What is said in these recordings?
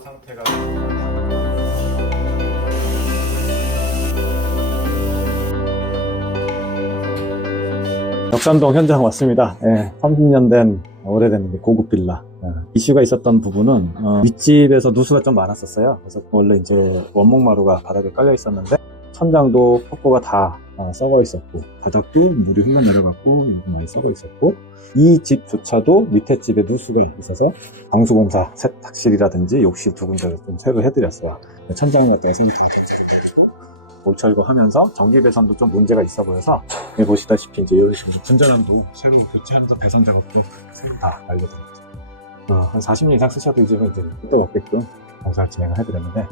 상태가 역삼동 현장 왔습니다. 30년 된 오래된 고급 빌라. 이슈가 있었던 부분은 윗집에서 누수가 좀 많았었어요. 그래서 원래 이제 원목마루가 바닥에 깔려 있었는데 천장도 폭포가 다 썩어 있었고 바닥도 물이 흘러내려갔고 많이 썩어 있었고 이 집조차도 밑에 집에 누수가 있어서 방수공사 세탁실이라든지 욕실 두 군데를 좀 새로 해드렸어요. 천장을 갖다가 올 철거하면서 전기 배선도 좀 문제가 있어 보여서 여기 보시다시피 이제 이런 식으로 분전함도 새로 교체하면서 배선 작업도 새로 다 알려드렸죠. 한 40년 이상 쓰셔도 이제 끝도 없게끔 공사를 진행을 해드렸는데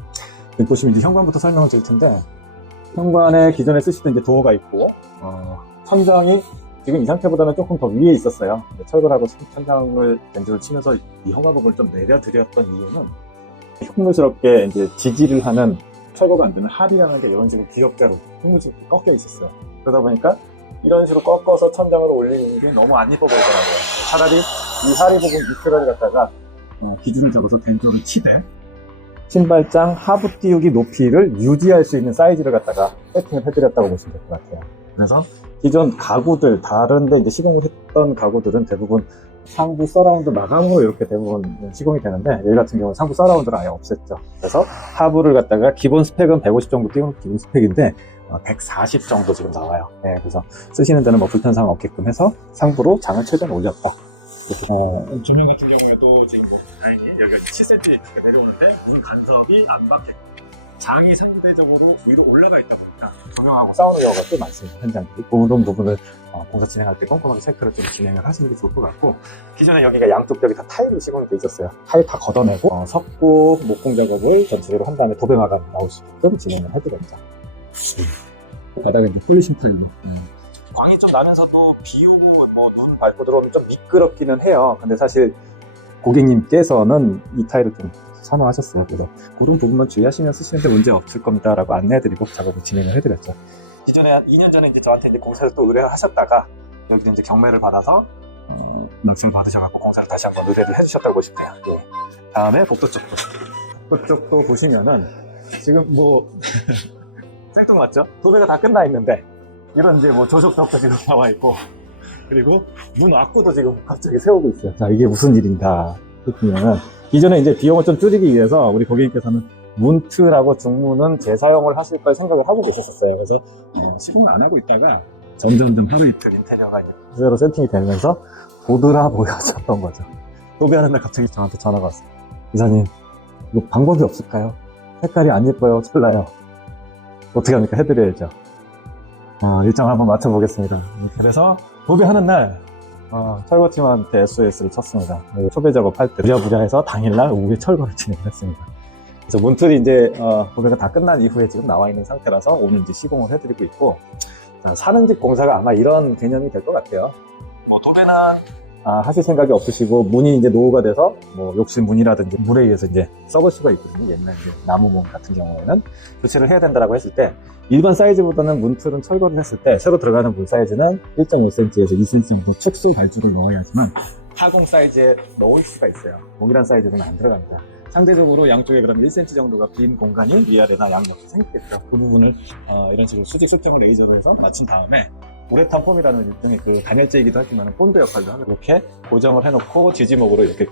여기 보시면 이제 현관부터 설명을 드릴 텐데 현관에 기존에 쓰시던 이제 도어가 있고 천장이 지금 이 상태보다는 조금 더 위에 있었어요. 철거를 하고 천장을 밴드를 치면서 이 현관 부분을 좀 내려드렸던 이유는 흉물스럽게 이제 지지를 하는 철거가 안 되는 할이라는 게 이런 식으로 기역자로 흉물스럽게 꺾여 있었어요. 그러다 보니까 이런 식으로 꺾어서 천장을 올리는 게 너무 안 이뻐 보이더라고요. 차라리 이 하리 부분 밑에를 갖다가 기준을 적어서 벤조를 치되 신발장 하부 띄우기 높이를 유지할 수 있는 사이즈를 갖다가 세팅을 해드렸다고 보시면 될 것 같아요. 그래서 기존 가구들, 다른데 이제 시공을 했던 가구들은 대부분 상부 서라운드 마감으로 이렇게 대부분 시공이 되는데 여기 같은 경우는 상부 서라운드를 아예 없앴죠. 그래서 하부를 갖다가 기본 스펙은 150 정도 띄우는 기본 스펙인데 140 정도 지금 나와요. 그래서 쓰시는 데는 뭐 불편사항 없게끔 해서 상부로 장을 최대한 올렸다. 조명 같은 경우에도 지금 다행히 여기가 7cm 이렇게 내려오는데 문 간섭이 안 받게 장이 상대적으로 위로 올라가 있다 보니까 조명하고 사우나 경우가 꽤 많습니다. 현장들이 그런 부분을 공사 진행할 때 꼼꼼하게 체크를 좀 진행을 하시는 게 좋을 것 같고 기존에 여기가 양쪽 벽이 다 타일로 시공이 돼 있었어요. 타일 다 걷어내고 석고 목공 작업을 전체적으로 한 다음에 도배 마감 나올 수 있게끔 진행을 해드렸죠. 바닥에 이제 폴리싱 타일로 광이 좀 나면서도 비 오고 눈 밟고 들어오면 좀 미끄럽기는 해요. 근데 사실 고객님께서는 이 타일을 좀 선호하셨어요. 그래서 그런 부분만 주의하시면 쓰시는데 문제 없을 겁니다 라고 안내해드리고 작업을 진행을 해드렸죠. 기존에 한 2년 전에 이제 저한테 이제 공사를 또 의뢰하셨다가 여기 이제 경매를 받아서 낙찰을 받으셔갖고 공사를 다시 한번 의뢰를 해주셨다고 보시면 돼요. 다음에 복도 쪽도. 복도 쪽도 보시면은 지금 생뚱맞죠? 도배가 다 끝나 있는데 이런 이제 조적벽도 지금 나와 있고 그리고 문 왁구도 지금 갑자기 세우고 있어요. 자, 이게 무슨 일인가 싶으면은 기존에 이제 비용을 좀 줄이기 위해서 우리 고객님께서는 문틀하고 중문은 재사용을 하실 걸 생각을 하고 계셨었어요. 그래서 시공을 안 하고 있다가 점점 하루 이틀 인테리어가 그대로 세팅이 되면서 보드라 보여졌던 거죠. 도배하는 날 갑자기 저한테 전화가 왔어요. 이사님, 이거 방법이 없을까요? 색깔이 안 예뻐요, 철라요. 어떻게 합니까? 해드려야죠. 일정을 한번 맞춰보겠습니다. 그래서 도배하는 날 철거팀한테 SOS를 쳤습니다. 초배 작업할 때 부랴부랴 해서 당일날 오후에 철거를 진행했습니다. 그래서 문틀이 이제 도배가 다 끝난 이후에 지금 나와 있는 상태라서 오늘 이제 시공을 해드리고 있고 사는 집 공사가 아마 이런 개념이 될 것 같아요. 도배는 하실 생각이 없으시고 문이 이제 노후가 돼서 욕실 문이라든지 물에 의해서 이제 썩을 수가 있거든요. 옛날 이제 나무문 같은 경우에는 교체를 해야 된다라고 했을 때 일반 사이즈보다는 문틀은 철거를 했을 때 새로 들어가는 문 사이즈는 1.5cm에서 2cm 정도 축소 발주를 넣어야 하지만 타공 사이즈에 넣을 수가 있어요. 동일한 사이즈는 안 들어갑니다. 상대적으로 양쪽에 그럼 1cm 정도가 빈 공간이 위아래나 양옆에 생기겠죠. 그 부분을 이런 식으로 수직 설정을 레이저로 해서 맞춘 다음에 우레탄 폼이라는 일종의 그 단열재이기도 하지만 본드 역할도 하는 이렇게 고정을 해놓고 지지목으로 이렇게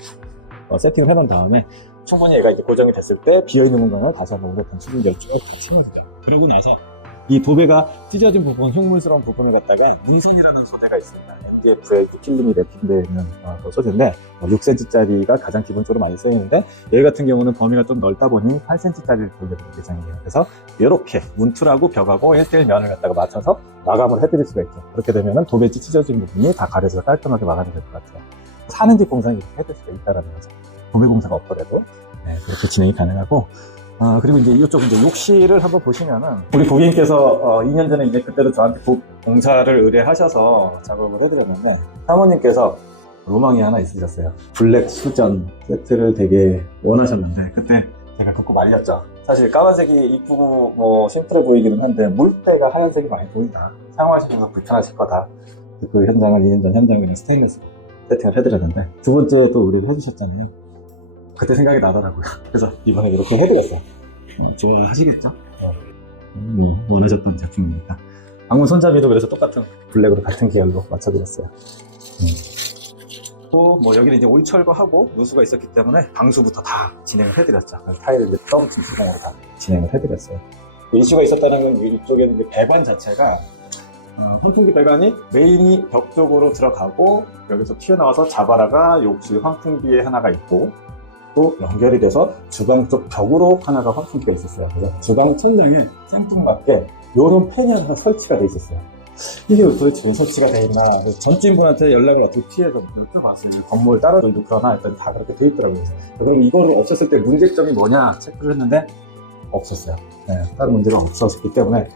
세팅을 해놓은 다음에 충분히 얘가 이제 고정이 됐을 때 비어있는 공간을 다시 한번 우레탄 수분기를 쭉 치면 되죠. 그러고 나서 이 도배가 찢어진 부분, 흉물스러운 부분을 갖다가 니선이라는 소재가 있습니다. MDF에 필름이 랩핑되어 있는 그 소재인데 6cm짜리가 가장 기본적으로 많이 쓰이는데 여기 같은 경우는 범위가 좀 넓다 보니 8cm짜리를 돌려드릴 예정이에요. 그래서 이렇게 문틀하고 벽하고 1대1 면을 갖다가 맞춰서 마감을 해드릴 수가 있죠. 그렇게 되면 도배지 찢어진 부분이 다 가려져서 깔끔하게 마감이 될 것 같아요. 사는 집 공사는 이렇게 해드릴 수가 있다는 거죠. 도배 공사가 없더라도 그렇게 진행이 가능하고 그리고 이제 이쪽 이제 욕실을 한번 보시면은 우리 고객님께서 2년 전에 이제 그때도 저한테 공사를 의뢰하셔서 작업을 해드렸는데 사모님께서 로망이 하나 있으셨어요. 블랙 수전 세트를 되게 원하셨는데 그때 제가 걷고 말렸죠. 사실 까만색이 이쁘고 심플해 보이기는 한데 물때가 하얀색이 많이 보인다. 사용하시면서 불편하실 거다. 그 현장을 2년 전 현장을 그냥 스테인리스 세팅을 해드렸는데 두 번째 또 의뢰를 해주셨잖아요. 그때 생각이 나더라고요. 그래서 이번에 이렇게 해드렸어요. 좋아하시겠죠? 원하셨던 제품입니다. 방문 손잡이도 그래서 똑같은 블랙으로 같은 계열로 맞춰드렸어요. 또 뭐 여기는 이제 오일 철거하고 누수가 있었기 때문에 방수부터 다 진행을 해드렸죠. 타일을 이제 더블층 수공으로 다 진행을 해드렸어요. 이슈가 있었다는 건 이쪽에는 이제 배관 자체가 환풍기 배관이 메인이 벽 쪽으로 들어가고 여기서 튀어나와서 자바라가 욕실 환풍기에 하나가 있고 또 연결이 돼서 주방 쪽 벽으로 하나가 환풍기가 있었어요. 그래서 주방 천장에 생뚱맞게 이런 팬이 하나 설치가 돼 있었어요. 이게 도대체 왜 설치가 돼 있나. 전주인분한테 연락을 어떻게 피해서 여쭤봤어요. 건물 다른 돌도 그러나 했더니 다 그렇게 돼 있더라고요. 그럼 이거를 없앴을 때 문제점이 뭐냐 체크를 했는데 없었어요. 네, 다른 문제가 없었기 때문에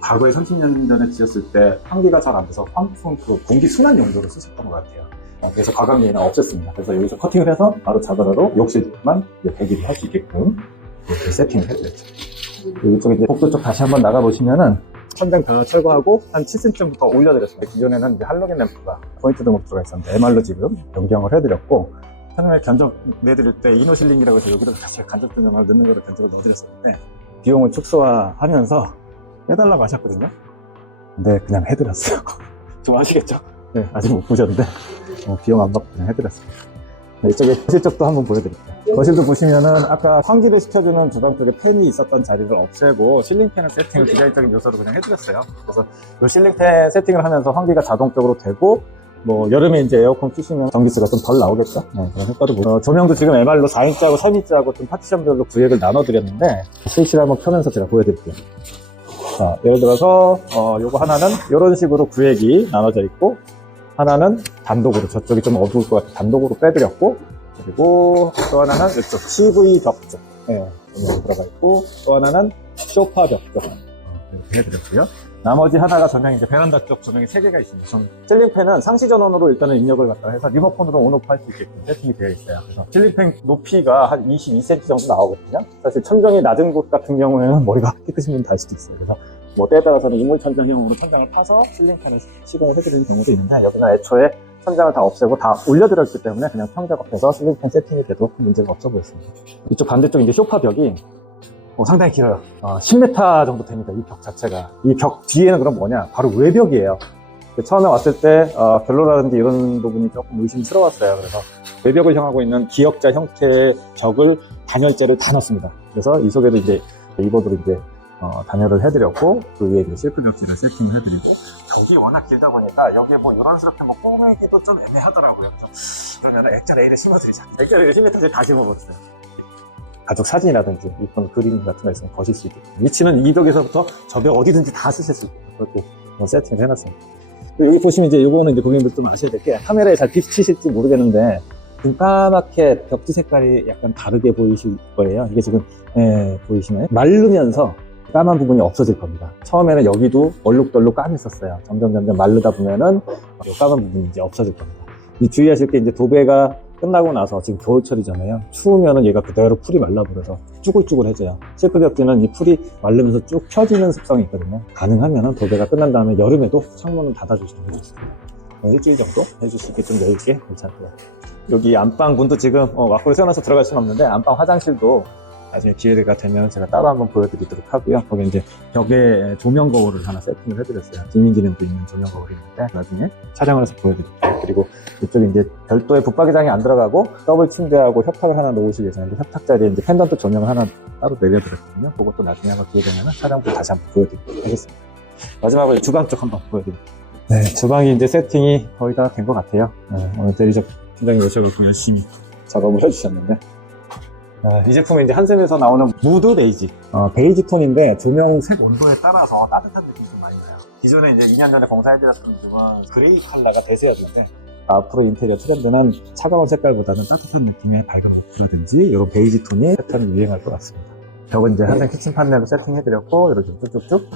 과거에 30년 전에 지었을 때 환기가 잘 안 돼서 환풍 공기 순환 용도로 쓰셨던 것 같아요. 그래서 과감히는 없앴습니다. 그래서 여기서 커팅을 해서 바로 자바라로 욕실만 배기를 할 수 있게끔 이렇게 세팅을 해드렸죠. 이쪽에 이제 복도 쪽 다시 한번 나가보시면은 천장 다 철거하고 한 7cm 정도 더 올려드렸습니다. 기존에는 이제 할로겐 램프가 포인트 등록 들어가 있었는데 MR로 지금 변경을 해드렸고 처음에 견적 내드릴 때 이노실링이라고 해서 여기도 다시 간접 조명을 넣는 거를 견적을 넣어드렸었는데 비용을 축소하면서 해달라고 하셨거든요. 근데 그냥 해드렸어요. 좋아하시겠죠? 네, 아직 못 보셨는데 비용 안 받고 그냥 해드렸습니다. 네, 이쪽에 거실 쪽도 한번 보여드릴게요. 거실도 보시면은 아까 환기를 시켜주는 주방 쪽에 팬이 있었던 자리를 없애고 실링팬을 세팅을 디자인적인 요소로 그냥 해드렸어요. 그래서 이 실링팬 세팅을 하면서 환기가 자동적으로 되고 뭐 여름에 이제 에어컨 키시면 전기세가 좀 덜 나오겠죠. 네, 그런 효과도 보고 조명도 지금 MR로 4인치하고 3인치하고 좀 파티션별로 구획을 나눠드렸는데 스위치를 한번 켜면서 제가 보여드릴게요. 자, 예를 들어서 요거 하나는 이런 식으로 구획이 나눠져 있고 하나는 단독으로 저쪽이 좀 어두울 것 같아 단독으로 빼드렸고 그리고 또 하나는 이쪽 TV 벽 쪽 조명이 들어가 있고 또 하나는 소파 벽 쪽 이렇게 해드렸고요. 나머지 하나가 조명이 이제 베란다 쪽 조명이 3개가 있습니다. 실링팬은 상시 전원으로 일단은 입력을 갖다 해서 리모컨으로 온오프 할 수 있게끔 세팅이 되어 있어요. 그래서 실링팬 높이가 한 22cm 정도 나오거든요. 사실 천정이 낮은 곳 같은 경우에는 머리가 깨끗신 분 달 수도 있어요. 그래서 뭐 때에 따라서는 인물 천정형으로 천장을 파서 실링팬을 시공을 해드리는 경우도 있는데 여기는 애초에 천장을 다 없애고 다 올려드렸기 때문에 그냥 평작업해서 실링팬 세팅이 돼도 문제가 없어 보였습니다. 이쪽 반대쪽 이제 소파 벽이 상당히 길어요. 10m 정도 됩니다. 이 벽 자체가. 이 벽 뒤에는 그럼 뭐냐? 바로 외벽이에요. 처음에 왔을 때 결로라든지 이런 부분이 조금 의심스러웠어요. 그래서 외벽을 향하고 있는 기역자 형태의 벽을 단열재를 다 넣었습니다. 그래서 이 속에도 이제 이보드로 이제 단열을 해드렸고 그 위에 이제 실크 벽지를 세팅을 해드리고 벽이 워낙 길다 보니까 여기에 뭐 요란스럽게 뭐 꾸미기도 좀 애매하더라고요. 그러면 액자 레일을 심어드리자. 액자 레일을 10m짜리 다 심어봤어요. 가족 사진이라든지 이쁜 그림 같은 거 있으면 거실 수 있게 위치는 이 벽에서부터 저 벽 어디든지 다 쓰실 수 있게 그렇게 세팅을 해놨습니다. 여기 보시면 이제 이거는 이제 고객님들 좀 아셔야 될 게 카메라에 잘 비치실지 모르겠는데 지금 까맣게 벽지 색깔이 약간 다르게 보이실 거예요. 이게 지금 보이시나요? 마르면서 까만 부분이 없어질 겁니다. 처음에는 여기도 얼룩덜룩 까맸었어요. 점점 마르다 보면은 이 까만 부분이 이제 없어질 겁니다. 이 주의하실 게 이제 도배가 끝나고 나서 지금 겨울철이잖아요. 추우면은 얘가 그대로 풀이 말라버려서 쭈글쭈글해져요. 실크 벽지는 이 풀이 마르면서 쭉 펴지는 습성이 있거든요. 가능하면은 도배가 끝난 다음에 여름에도 창문을 닫아주시면 좋습니다. 일주일 정도 해주시기 좀 여유있게 괜찮고요. 여기 안방 문도 지금 와꾸를 세워놔서 들어갈 수는 없는데 안방 화장실도 나중에 기회가 되면 제가 따로 한번 보여드리도록 하고요. 거기 이제 벽에 조명 거울을 하나 세팅을 해드렸어요. 디밍기능도 있는 조명 거울이 있는데 나중에 촬영을 해서 보여드릴게요. 그리고 이쪽에 이제 별도의 붙박이장이 안 들어가고 더블 침대하고 협탁을 하나 놓으실 예정인데 협탁 자리에 이제 펜던트 조명을 하나 따로 내려드렸거든요. 그것도 나중에 한번 기회 되면 촬영도 다시 한번 보여드리도록 하겠습니다. 마지막으로 주방 쪽 한번 보여드릴게요. 네, 주방이 이제 세팅이 거의 다 된 것 같아요. 오늘 대리석 팀장님 오셔서 열심히 작업을 해주셨는데 이 제품은 이제 한샘에서 나오는 무드 베이지 베이지 톤인데 조명 색 온도에 따라서 따뜻한 느낌이 좀 많이 나요. 기존에 이제 2년 전에 공사해드렸던 부분은 그레이 컬러가 대세였는데 앞으로 인테리어 트렌드는 차가운 색깔보다는 따뜻한 느낌의 밝은 무드라든지 이런 베이지 톤이 패턴이 유행할 것 같습니다. 벽은 이제 한샘 키친 판넬로 세팅해드렸고 이렇게 쭉쭉쭉.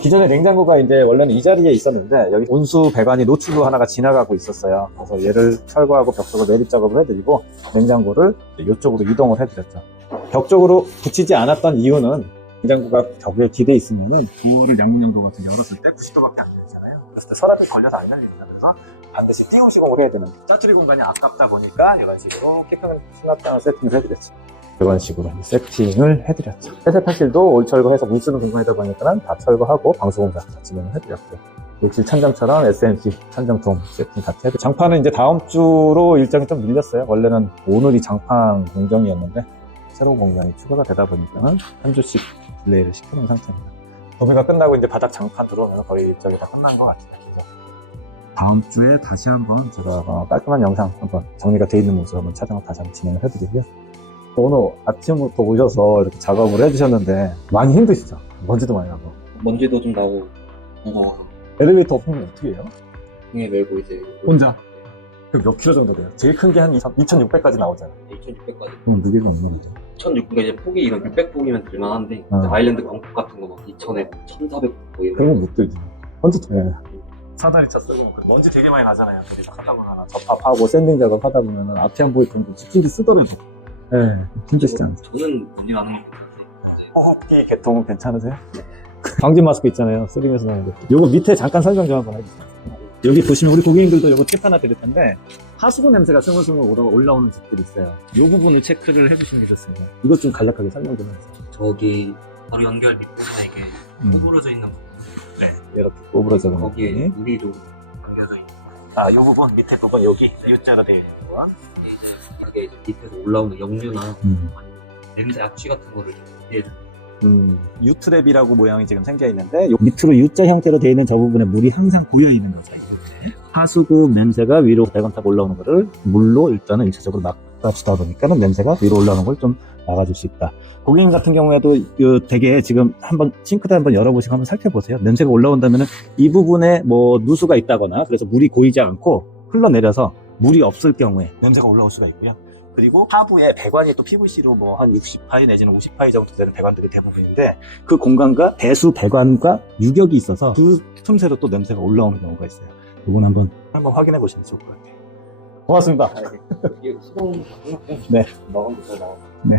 기존에 냉장고가 이제 원래는 이 자리에 있었는데 여기 온수 배관이 노출로 하나가 지나가고 있었어요. 그래서 얘를 철거하고 벽 쪽을 매립 작업을 해드리고 냉장고를 이쪽으로 이동을 해드렸죠. 벽 쪽으로 붙이지 않았던 이유는 냉장고가 벽에 기대 있으면은 도어를 양문양도 같은 게 열었을 때 90도밖에 안 되잖아요. 그랬을 때 서랍이 걸려서 안 열립니다. 그래서 반드시 띄움 시공을 해야 되는 짜투리 공간이 아깝다 보니까 이런 식으로 키큰 수납장을 세팅을 해드렸죠. 이런 식으로 세팅을 해드렸죠. 회색파실도 올 철거해서 물 쓰는 공간이다 보니까 다 철거하고 방수공사 다 진행을 해드렸고요. 욕실 천장처럼 SMC 천장통 세팅 같이 해드렸죠. 장판은 이제 다음 주로 일정이 좀 밀렸어요. 원래는 오늘이 장판 공정이었는데 새로운 공간이 추가가 되다 보니까는 한 주씩 딜레이를 시켜놓은 상태입니다. 도배가 끝나고 이제 바닥 장판 들어오면 거의 일정이 다 끝난 것 같아요. 그래서 다음 주에 다시 한번 제가 깔끔한 영상 한번 정리가 돼 있는 모습 한번 촬영을 다시 한번 진행을 해드리고요. 오늘 아침부터 오셔서 이렇게 작업을 해주셨는데 많이 힘드시죠? 먼지도 많이 나고. 먼지도 좀 나고 무거워서 엘리베이터 오픈은 어떻게 해요? 등에 메고 이제 혼자? 몇 킬로 정도 돼요? 제일 큰 게 한 2600까지 나오잖아요. 2600까지. 그럼 무게가 얼마나 돼요? 1600, 이제 폭이 이런 600폭이면 될만한데 아일랜드 광폭 같은 거 막 2000에 1400폭 이런 그런 건 못 들지. 혼자 사다리 쳤어요. 먼지 되게 많이 나잖아요. 그래서 하다 보면 접합하고 샌딩 작업 하다 보면 앞이 안 보일 정도 집중기 쓰더라도 힘드시지 않아요? 저는 먼지 나는 거 같은데 호흡기 개통은 괜찮으세요? 방진 마스크 있잖아요. 쓰리면서 나오는 거. 요거 밑에 잠깐 설명 좀 한번 해주세요. 여기 보시면 우리 고객님들도 요거 팁 하나 드릴 텐데 하수구 냄새가 스물스물 올라오는 집들이 있어요. 요 부분을 체크를 해주시는 게 좋습니다. 이것 좀 간략하게 설명 좀 해주세요. 저기 바로 연결 밑부분에 이게 구부러져 있는 부분 이렇게 오브러져 있는 거기에 부분이. 물이 좀 담겨져 있는 요 부분 밑에 부분 여기 U자로 되어 있는 거. 이게 이제 밑에서 올라오는 역류나 아니면 냄새 악취 같은 거를 좀 피해주는 U트랩이라고 모양이 지금 생겨 있는데 밑으로 U자 형태로 되어 있는 저 부분에 물이 항상 고여 있는 거죠. 하수구 냄새가 위로 대건탑 올라오는 거를 물로 일단은 1차적으로 막아주다 보니까는 냄새가 위로 올라오는 걸 좀 막아줄 수 있다. 고객님 같은 경우에도 되게 지금 한번 싱크대 한번 열어보시고 한번 살펴보세요. 냄새가 올라온다면은 이 부분에 뭐 누수가 있다거나 그래서 물이 고이지 않고 흘러내려서 물이 없을 경우에 냄새가 올라올 수가 있고요. 그리고 하부에 배관이 또 PVC로 뭐 한 60파이 내지는 50파이 정도 되는 배관들이 대부분인데 그 공간과 배수 배관과 유격이 있어서 그 틈새로 또 냄새가 올라오는 경우가 있어요. 이건 한번 확인해 보시면 좋을 것 같아요. 고맙습니다. 이게 수동 네. 나가면 잘 나와. 네.